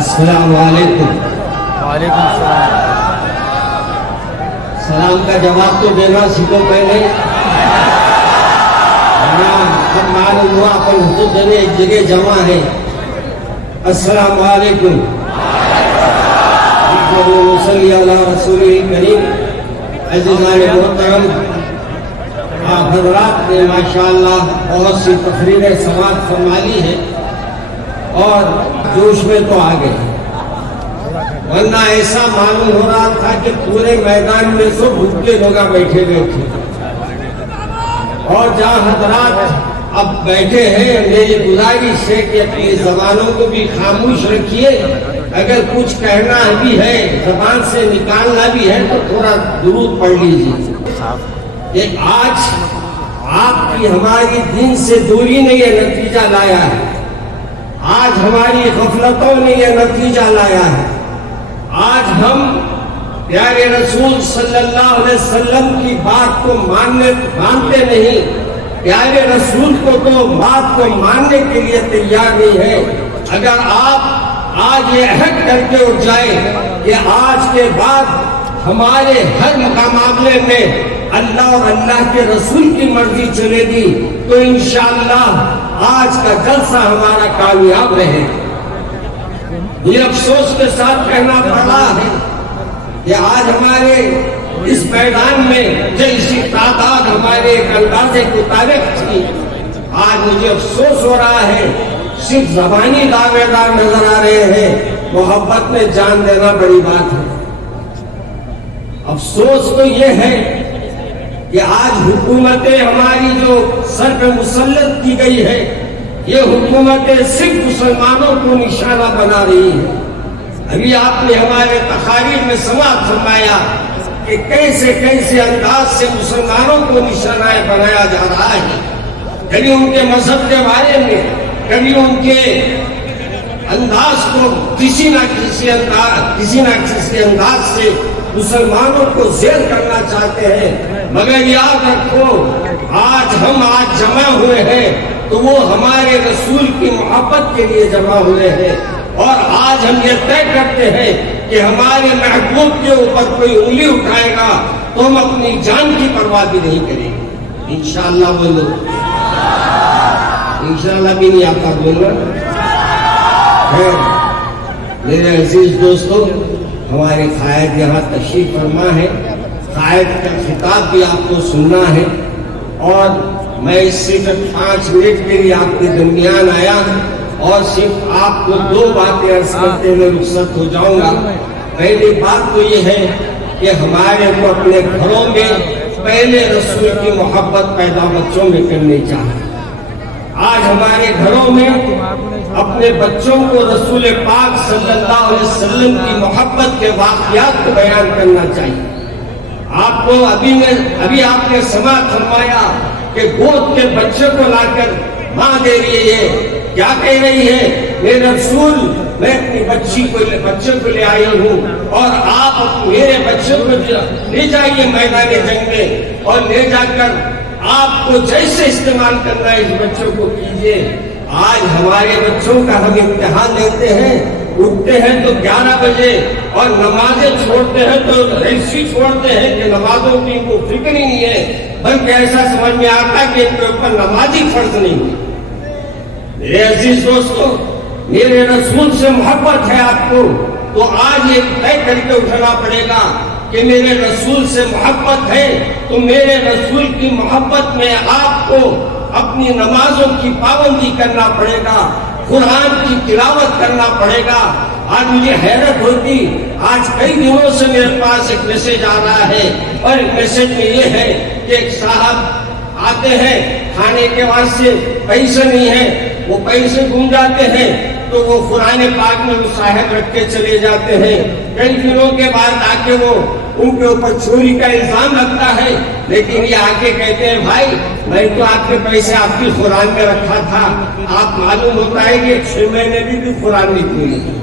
السلام علیکم. وعلیکم السلام. سلام کا جواب تو دینا سیکھو پہلے. اب معلوم ہوا اپن حضور دنے ایک جگہ جمع ہے. السلام علیکم. صلی اللہ رسول کریم. عزیزان محترم، آپ حضرات نے ماشاءاللہ بہت سی تقریریں سماعت فرما لی ہے اور جوش میں تو آ گئے، ورنہ ایسا معلوم ہو رہا تھا کہ پورے میدان میں سب بھوکے لوگ بیٹھے ہوئے تھے. اور جہاں حضرات اب بیٹھے ہیں، میری گزارش ہے کہ اپنی زبانوں کو بھی خاموش رکھیے. اگر کچھ کہنا بھی ہے، زبان سے نکالنا بھی ہے تو تھوڑا درود پڑھ لیجیے کہ آج آپ کی ہماری دین سے دوری نے یہ نتیجہ لایا ہے، آج ہماری غفلتوں نے یہ نتیجہ لایا ہے. آج ہم پیارے رسول صلی اللہ علیہ وسلم کی بات کو مانتے نہیں، پیارے رسول کو تو بات کو ماننے کے لیے تیار نہیں ہے. اگر آپ آج یہ عہد کر کے اٹھ جائیں کہ آج کے بعد ہمارے ہر معاملے میں اللہ اور اللہ کے رسول کی مرضی چلے گی، تو انشاءاللہ آج کا جلسہ ہمارا کامیاب رہے. مجھے افسوس کے ساتھ کہنا پڑا ہے کہ آج ہمارے اس میدان میں جیسی تعداد ہمارے ایک اندازے کے مطابق تھی، آج مجھے افسوس ہو رہا ہے صرف زبانی دعوے دار نظر آ رہے ہیں. محبت میں جان دینا بڑی بات ہے. افسوس تو یہ ہے کہ آج حکومتیں ہماری جو سر پہ مسلط کی گئی ہے، یہ حکومتیں صرف مسلمانوں کو نشانہ بنا رہی ہیں. ابھی آپ نے ہمارے تقاریر میں سماعت فرمایا کہ کیسے کیسے انداز سے مسلمانوں کو نشانہ بنایا جا رہا ہے. کبھی ان کے مذہب کے بارے میں، کبھی ان کے انداز کو کسی نہ کسی انداز سے مسلمانوں کو زیر کرنا چاہتے ہیں. مگر یاد رکھو، آج ہم جمع ہوئے ہیں تو وہ ہمارے رسول کی محبت کے لیے جمع ہوئے ہیں، اور آج ہم یہ طے کرتے ہیں کہ ہمارے محبوب کے اوپر کوئی انگلی اٹھائے گا تو ہم اپنی جان کی پرواہ بھی نہیں کریں گے. انشاءاللہ بولو. انشاءاللہ بھی نہیں آتا بولنا. میرے عزیز دوستو، ہمارے قائد یہاں تشریف فرما ہے. قائد کا خطاب بھی آپ کو سننا ہے، اور میں صرف 5 منٹ کے لیے آپ کے درمیان آیا اور صرف آپ کو 2 باتیں عرض کرتے ہوئے رخصت ہو جاؤں گا. پہلی بات تو یہ ہے کہ ہمارے کو اپنے گھروں میں پہلے رسول کی محبت پیدا بچوں میں کرنی چاہیے. آج ہمارے گھروں میں اپنے بچوں کو رسول پاک صلی اللہ علیہ وسلم کی محبت کے واقعات کو بیان کرنا چاہیے. آپ کو ابھی آپ نے سماعت فرمایا کہ گود کے بچے کو لا کر ماں دے رہی ہے. کیا کہہ رہی ہے؟ میرے رسول، میں اپنی بچے کو لے آئی ہوں، اور آپ میرے بچے کو لے جائیے میدان جنگ میں، اور لے جا کر آپ کو جیسے استعمال کرنا ہے اس بچوں کو کیجیے. آج ہمارے بچوں کا ہم امتحان لیتے ہیں، اٹھتے ہیں تو 11 بجے اور نمازیں چھوڑتے ہیں تو ایسی چھوڑتے ہیں کہ نمازوں کی کو فکر ہی نہیں ہے، بلکہ ایسا سمجھ میں آتا کہ ان کے اوپر نماز ہی فرض نہیں ہے. میرے عزیز دوستو، میرے رسول سے محبت ہے آپ کو، تو آج یہ طے کر کے اٹھنا پڑے گا کہ میرے رسول سے محبت ہے تو میرے رسول کی محبت میں آپ کو اپنی نمازوں کی پابندی کرنا پڑے گا، قرآن کی تلاوت کرنا پڑے گا. آج مجھے حیرت ہوتی، آج کئی دنوں سے میرے پاس ایک میسج آ رہا ہے، اور میسج میں یہ ہے کہ ایک صاحب آتے ہیں کھانے کے واسطے، پیسے نہیں ہیں، وہ پیسے گم جاتے ہیں تو وہ قرآن پاک میں مصاحب رکھ کے چلے جاتے ہیں. کئی دنوں کے بعد آ کے وہ ان کے اوپر چوری کا الزام لگتا ہے، لیکن یہ آ کے کہتے ہیں بھائی میں تو آپ کے پیسے آپ کی قرآن میں رکھا تھا. آپ معلوم ہوتا ہے کہ 6 مہینے بھی قرآن نہیں کھلی.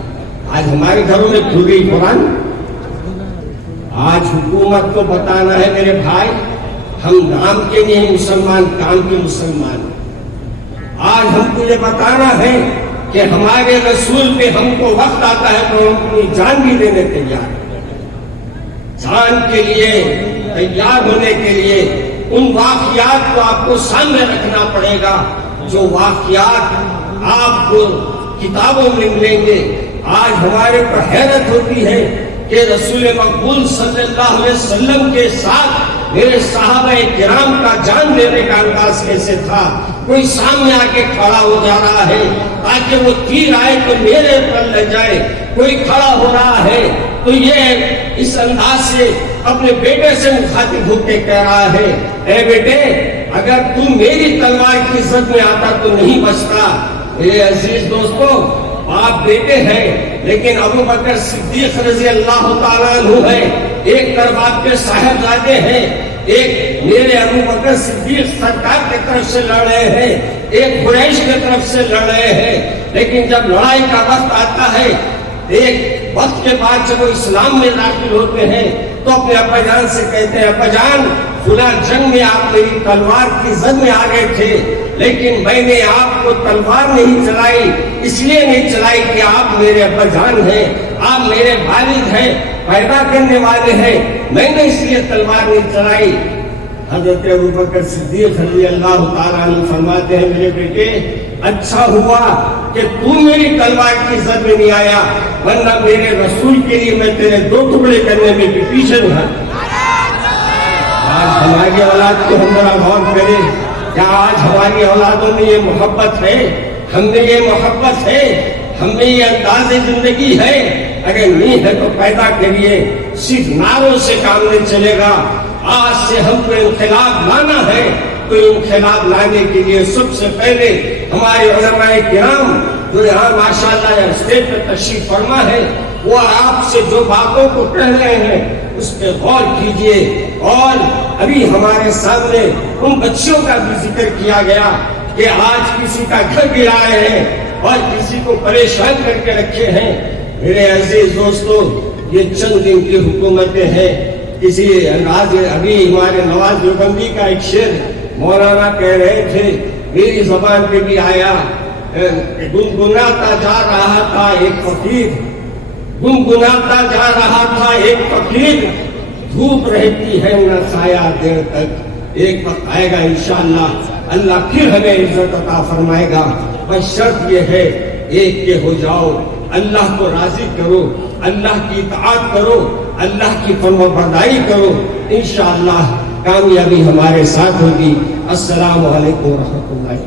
آج ہمارے گھروں میں کھل گئی قرآن. آج حکومت کو بتانا ہے میرے بھائی، ہم نام کے نہیں مسلمان، کام کے مسلمان. آج ہم کو یہ بتانا ہے کہ ہمارے رسول پہ ہم کو وقت آتا ہے تو ہم اپنی جان بھی دینے تیار ہیں۔ جان کے لیے تیار ہونے کے لیے ان واقعات کو آپ کو سامنے رکھنا پڑے گا جو واقعات آپ کو کتابوں میں ملیں گے۔ آج ہمارے پر حیرت ہوتی ہے کہ رسول مقبول صلی اللہ علیہ وسلم کے ساتھ میرے صحابہ کرام کا جان دینے کا انداز کیسے تھا۔ کوئی سامنے آ کے کھڑا ہو جا رہا ہے تاکہ وہ تیر آئے تو میرے پر لگ جائے، کوئی کھڑا ہو رہا ہے تو یہ اس انداز سے اپنے بیٹے سے مخاطب ہو کے کہہ رہا ہے، اے بیٹے اگر تم میری تلوار کی زد میں آتا تو نہیں بچتا۔ میرے عزیز دوستو، آپ بیٹے ہیں لیکن ابو بکر صدیق رضی اللہ تعالیٰ عنہ ہے، ایک طرف آپ کے صاحبزادے ہیں، ایک میرے ابو بکر صدیق سرکار کی طرف سے لڑ رہے ہیں، ایک قریش کی طرف سے لڑ رہے ہیں، لیکن جب لڑائی کا وقت آتا ہے ایک وقت کے بعد جب وہ اسلام میں داخل ہوتے ہیں تو اپنے ابا جان سے کہتے ہیں، ابا جان فلاں جنگ میں آپ میری تلوار کی زد میں آ گئے تھے لیکن میں نے آپ کو تلوار نہیں چلائی، اس لیے نہیں چلائی کہ آپ میرے ابا جان ہیں، آپ میرے والد ہیں، پیدا کرنے والے ہیں، میں نے اس لیے تلوار نہیں چلائی۔ حضرت ابو بکر صدیق رضی اللہ تعالیٰ عنہ فرماتے ہیں، میرے بیٹے اچھا ہوا کہ تو میری تلوار کی زد میں نہیں آیا، ورنہ میرے رسول کے لیے میں تیرے دو ٹکڑے کرنے میں بھی پیچھے نہ۔ آج ہماری اولاد کو ہم ذرا غور کریں، کیا آج ہماری اولادوں میں یہ محبت ہے، ہم میں یہ محبت ہے، ہم میں یہ انداز زندگی ہے؟ اگر نہیں ہے تو پیدا کریے، صرف نعروں سے کام نہیں چلے گا۔ آج سے ہم کو انقلاب لانا ہے تو انقلاب لانے کے لیے سب سے پہلے ہمارے علماء کرام جو یہاں ماشاءاللہ اسٹیج پہ تشریف فرما ہے وہ آپ سے جو باتوں کو کہہ رہے ہیں اس پہ غور کیجئے۔ اور ابھی ہمارے سامنے ان بچوں کا بھی ذکر کیا گیا کہ آج کسی کا گھر گرائے ہیں اور کسی کو پریشان کر کے رکھے ہیں۔ میرے عزیز دوستو، یہ چند دن کی حکومتیں ہیں۔ کسی انداز ابھی ہمارے نواز دیوبندی کا ایک شعر مولانا کہہ رہے تھے، میری زبان پہ بھی آیا، گنگناتا جا رہا تھا ایک فقیر، گنگناتا جا رہا تھا ایک فقیر، دھوپ رہتی ہے نہ سایہ دیر تک، ایک وقت آئے گا انشاءاللہ اللہ پھر ہمیں عزت عطا فرمائے گا۔ بس شرط یہ ہے ایک کے ہو جاؤ، اللہ کو راضی کرو، اللہ کی اطاعت کرو، اللہ کی فرما برداری کرو، انشاءاللہ کامیابی ہمارے ساتھ ہوگی۔ السلام علیکم ورحمۃ اللہ۔